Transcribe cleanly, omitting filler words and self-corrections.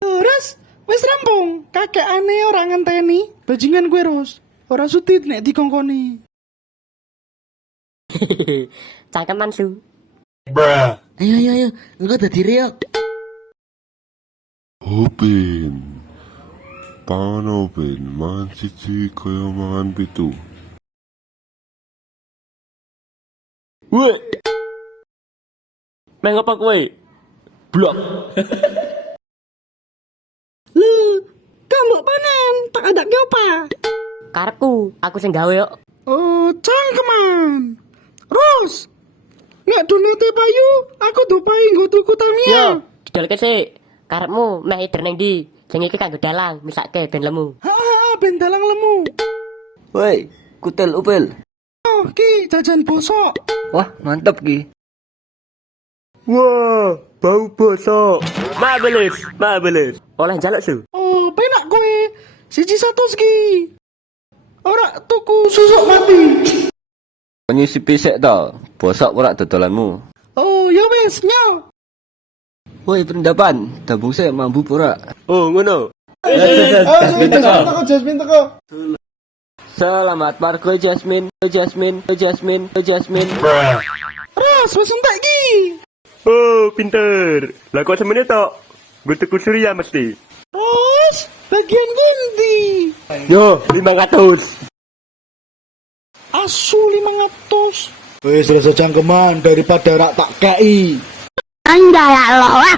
Ras, wis rampung. Kakek aneh ora ngenteni. Bajingan gue, Ros. Ora sutit nek dikongkoni. Cangkeman su. Ayo ayo ayo, engko dadi reok. Upin, pangan Upin, mangan siji kaya mangan pitu. Woi. Meng apa kowe? Blok. Lu, kamu panen, tak ada apa? Karepku, aku sing gawe yo. Oh, cangkeman. Ros, nek donate payu, aku dopai nggo tuku Tamiya. Yo, didolke sik. Karepmu meh ider ning ndi? Sing iki kanggo dalang, misake ben lemu. Ha, ben dalang lemu. Woi, kutel upil. Oh, ki jajan bosok. Wah, mantep ki. Wah, bau bosok. Mabeles. Oleh njaluk su. Oh, penak kowe. Siji 100 ki. Ora tuku susuk mati. Nyisipi sik to, bosok ora dodolanmu. Oh, ya wis, nyau. Woi, pendapan, tabung sik mambu ora? Oh, ngono. Jasmine teko. Selamat parko Jasmine. Ros, wis entek ki. Oh, pinter. Lah kok semene tok? Gue tuku Surya mesti. Ros, bagian kundi. Yo, 500. Asu 500. Wis rasa cangkeman daripada rak tak kei. Anda ya Allah.